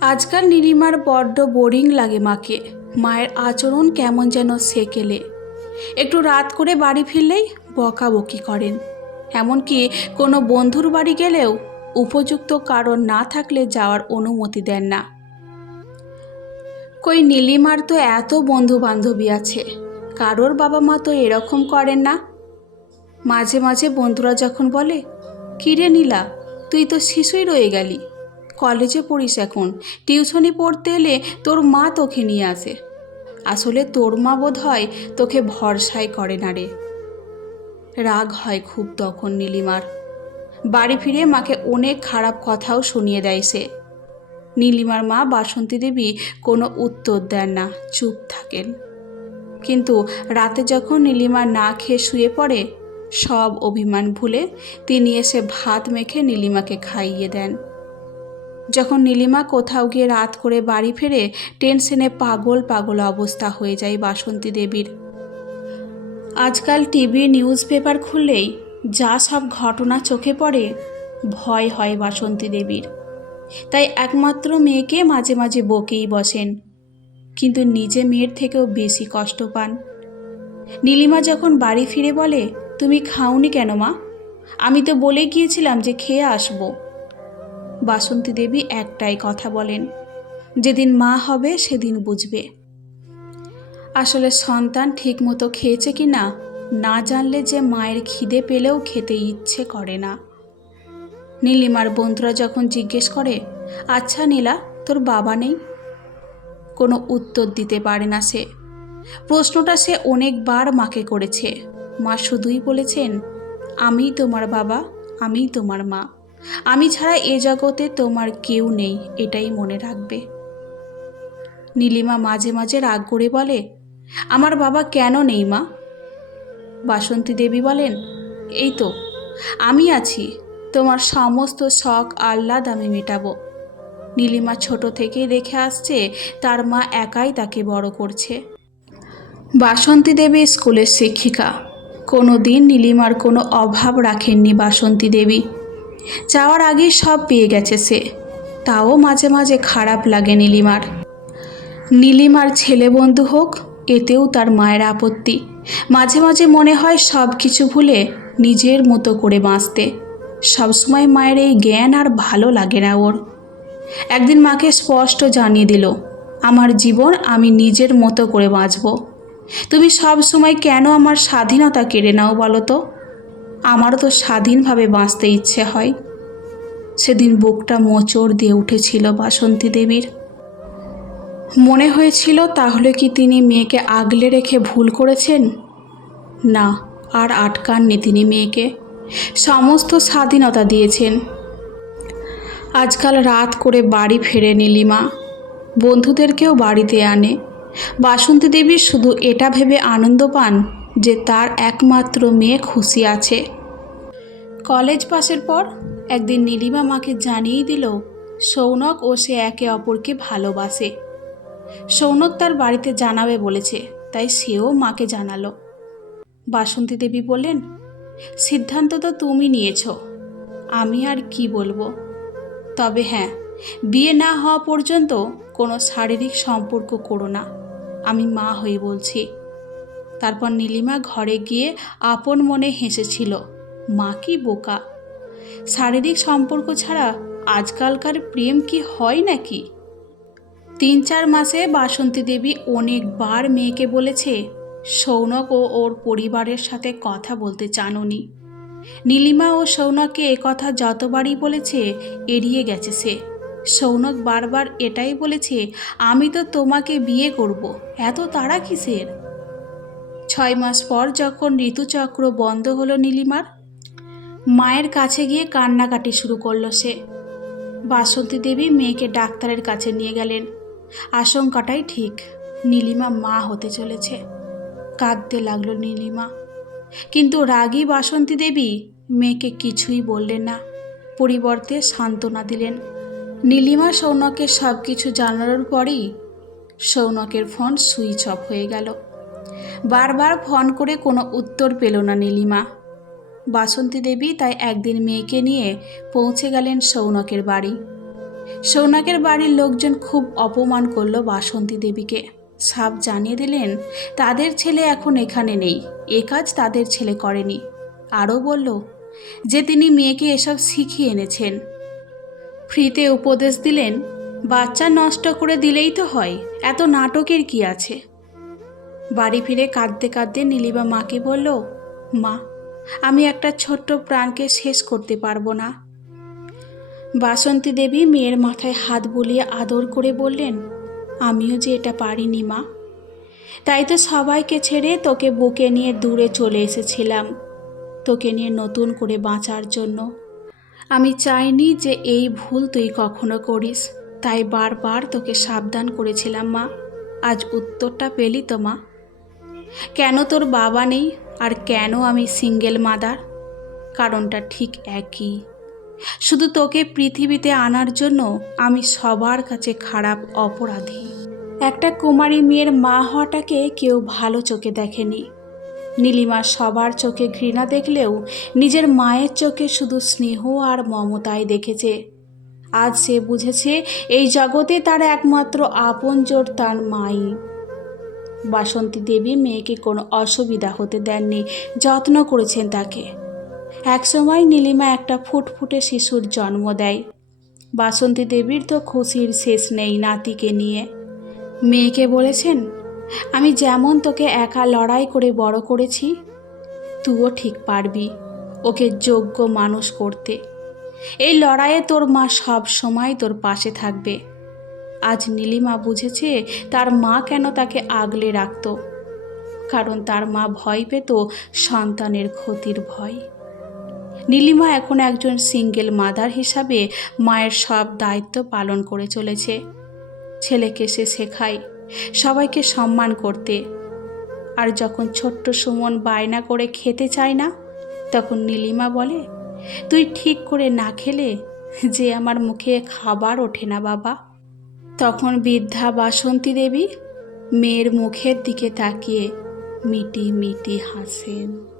আজকাল নীলিমার বড্ড বোরিং লাগে মাকে। মায়ের আচরণ কেমন যেন সেকেলে। একটু রাত করে বাড়ি ফিরলেই বকাবকি করেন। এমনকি কোনো বন্ধুর বাড়ি গেলেও উপযুক্ত কারণ না থাকলে যাওয়ার অনুমতি দেন না। কই নীলিমার তো এত বন্ধু বান্ধবী আছে। কারোর বাবা মা তো এরকম করেন না। মাঝে মাঝে বন্ধুরা যখন বলে, কিরে নীলা, তুই তো শিশুই রয়ে গেলি। কলেজে পড়িস এখন। টিউশনি পড়তে এলে তোর মা তোকে নিয়ে আসে। আসলে তোর মা বোধ হয় তোকে ভরসাই করে না রে। রাগ হয় খুব তখন নীলিমার। বাড়ি ফিরে মাকে অনেক খারাপ কথাও শুনিয়ে দেয় সে। নীলিমার মা বাসন্তী দেবী কোনো উত্তর দেন না, চুপ থাকেন। কিন্তু রাতে যখন নীলিমা না খেয়ে শুয়ে পড়ে, সব অভিমান ভুলে তিনি এসে ভাত মেখে নীলিমাকে খাইয়ে দেন। যখন নীলিমা কোথাও গিয়ে রাত করে বাড়ি ফেরে টেনশনে পাগল পাগল অবস্থা হয়ে যায় বাসন্তী দেবীর। আজকাল টিভি নিউজ পেপার খুললেই যা সব ঘটনা চোখে পড়ে, ভয় হয় বাসন্তী দেবীর। তাই একমাত্র মেয়েকে মাঝে মাঝে বকেই বসেন, কিন্তু নিজে মেয়ের থেকেও বেশি কষ্ট পান। নীলিমা যখন বাড়ি ফিরে বলে, তুমি খাওনি কেন মা? আমি তো বলে গিয়েছিলাম যে খেয়ে আসব। বাসন্তী দেবী একটাই কথা বলেন, যেদিন মা হবে, সেদিন বুঝবে। আসলে সন্তান ঠিকমতো খেয়েছে কি না না জানলে যে মায়ের খিদে পেলেও খেতে ইচ্ছে করে না। নীলিমার বন্ধুরা যখন জিজ্ঞেস করে আচ্ছা নীলা, তোর বাবা নেই? কোনো উত্তর দিতে পারে না সে। প্রশ্নটা সে অনেকবার মাকে করেছে। মা শুধুই বলেছেন আমি তোমার বাবা আমি তোমার মা। আমি ছাড়া এ জগতে তোমার কেউ নেই, এটাই মনে রাখবে। নীলিমা মাঝে মাঝে রাগ করে বলে, আমার বাবা কেন নেই মা? বাসন্তী দেবী বলেন, এই তো, আমি আছি, তোমার সমস্ত শখ আহ্লাদ আমি মেটাবো। নীলিমা ছোট থেকেই দেখে আসছে, তার মা একাই তাকে বড় করছে। বাসন্তী দেবী স্কুলের শিক্ষিকা। কোনো দিন নীলিমার কোনো অভাব রাখেননি বাসন্তী দেবী। যাওয়ার আগেই সব পেয়ে গেছে সে। তাও মাঝে মাঝে খারাপ লাগে নীলিমার। নীলিমার ছেলে বন্ধু হোক, এতেও তার মায়ের আপত্তি। মাঝে মাঝে মনে হয় সব কিছু ভুলে নিজের মতো করে বাঁচতে। সবসময় মায়ের এই জ্ঞান আর ভালো লাগে না ওর। একদিন মাকে স্পষ্ট জানিয়ে দিল, আমার জীবন আমি নিজের মতো করে বাঁচব। তুমি সব সময় কেন আমার স্বাধীনতা কেড়ে নাও বলো তো? আমারও তো স্বাধীনভাবে বাঁচতে ইচ্ছে হয়। সেদিন বুকটা মোচড় দিয়ে উঠেছিল বাসন্তী দেবীর। মনে হয়েছিল, তাহলে কি তিনি মেয়েকে আগলে রেখে ভুল করেছেন? না, আর আটকাননি তিনি মেয়েকে। সমস্ত স্বাধীনতা দিয়েছেন। আজকাল রাত করে বাড়ি ফেরে নীলিমা বন্ধুদেরকেও বাড়িতে আনে। বাসন্তী দেবী শুধু এটা ভেবে আনন্দ পান। যে তার একমাত্র মেয়ে খুশি আছে। কলেজ পাসের পর একদিন নীলিমা মাকে জানিয়ে দিল, সৌনক ও সে একে অপরকে ভালোবাসে। সৌনক তার বাড়িতে জানাবে বলেছে, তাই সেও মাকে জানালো। বাসন্তী দেবী বললেন, সিদ্ধান্ত তো তুমি নিয়েছ, আমি আর কি বলব? তবে হ্যাঁ বিয়ে না হওয়া পর্যন্ত কোনো শারীরিক সম্পর্ক করো না, আমি মা হয়ে বলছি। তারপর নীলিমা ঘরে গিয়ে আপন মনে হেসেছিল, মা কি বোকা? শারীরিক সম্পর্ক ছাড়া আজকালকার প্রেম কি হয় নাকি? তিন চার মাসে বাসন্তী দেবী অনেকবার মেয়েকে বলেছে, সৌনক ও ওর পরিবারের সাথে কথা বলতে চানুনি নীলিমা ও সৌনককে কথা যতবারই বলেছে, এড়িয়ে গেছে সে। সৌনক বারবার এটাই বলেছে, আমি তো তোমাকে বিয়ে করব, এত তাড়া কিসের? ছয় মাস পর যখন ঋতুচক্র বন্ধ হলো নীলিমার, মায়ের কাছে গিয়ে কান্নাকাটি শুরু করল সে। বাসন্তী দেবী মেয়েকে ডাক্তারের কাছে নিয়ে গেলেন। আশঙ্কাটাই ঠিক, নীলিমা মা হতে চলেছে। কাঁদতে লাগল নীলিমা। কিন্তু রাগী বাসন্তী দেবী মেয়েকে কিছুই বললেন না, পরিবর্তে সান্ত্বনা দিলেন। নীলিমা সৌনকের সব কিছু জানানোর পরই সৌনকের ফোন সুইচ অফ হয়ে গেল। বারবার ফোন করে কোনো উত্তর পেল না নীলিমা। বাসন্তী দেবী তাই একদিন মেয়েকে নিয়ে পৌঁছে গেলেন সৌনকের বাড়ি। সৌনকের বাড়ির লোকজন খুব অপমান করল বাসন্তী দেবীকে। সাপ জানিয়ে দিলেন, তাদের ছেলে এখন এখানে নেই, এ কাজ তাদের ছেলে করেনি। আরও বলল, যে তিনি মেয়েকে এসব শিখিয়ে এনেছেন। ফ্রিতে উপদেশ দিলেন, বাচ্চা নষ্ট করে দিলেই তো হয়, এত নাটকের কি আছে? বাড়ি ফিরে কাঁদতে কাঁদতে নীলিমা মাকে বলল, মা, আমি একটা ছোট্ট প্রাণকে শেষ করতে পারব না। বাসন্তী দেবী মেয়ের মাথায় হাত বুলিয়ে আদর করে বললেন, আমিও যে এটা পারিনি, মা। তাই তো সবাইকে ছেড়ে তোকে বুকে নিয়ে দূরে চলে এসেছিলাম, তোকে নিয়ে নতুন করে বাঁচার জন্য। আমি চাইনি যে এই ভুল তুই কখনো করিস, তাই বারবার তোকে সাবধান করেছিলাম, মা। আজ উত্তরটা পেলি তো, মা। কেন তোর বাবা নেই আর কেন আমি সিঙ্গেল মাদার কারণটা ঠিক একই। শুধু তোকে পৃথিবীতে আনার জন্য আমি সবার কাছে খারাপ অপরাধী। একটা কুমারী মেয়ের মা হওয়াটাকে কেউ ভালো চোখে দেখেনি। নীলিমা সবার চোখে ঘৃণা দেখলেও নিজের মায়ের চোখে শুধু স্নেহ আর মমতাই দেখেছে। আজ সে বুঝেছে এই জগতে তার একমাত্র আপনজোর তার মাই। বাসন্তী দেবী মেয়েকে কোনো অসুবিধা হতে দেননি, যত্ন করেছেন তাকে। একসময় নীলিমা একটা ফুটফুটে শিশুর জন্ম দেয়। বাসন্তী দেবীর তো খুশির শেষ নেই নাতিকে নিয়ে। মেয়েকে বলেছেন, আমি যেমন তোকে একা লড়াই করে বড় করেছি, তুইও ঠিক পারবি ওকে যোগ্য মানুষ করতে। এই লড়াইয়ে তোর মা সব সময় তোর পাশে থাকবে। আজ নীলিমা বুঝেছে তার মা কেন তাকে আগলে রাখত, কারণ তার মা ভয় পেত সন্তানের ক্ষতির ভয়। নীলিমা এখন একজন সিঙ্গেল মাদার হিসাবে মায়ের সব দায়িত্ব পালন করে চলেছে। ছেলেকে সে শেখায়, সবাইকে সম্মান করতে। আর যখন ছোট্ট সুমন বায়না করে খেতে চায় না, তখন নীলিমা বলে, তুই ঠিক করে না খেলে যে আমার মুখে খাবার ওঠে না বাবা। তখন বৃদ্ধা বাসন্তী দেবী মেয়ের মুখের দিকে তাকিয়ে মিটি মিটি হাসেন।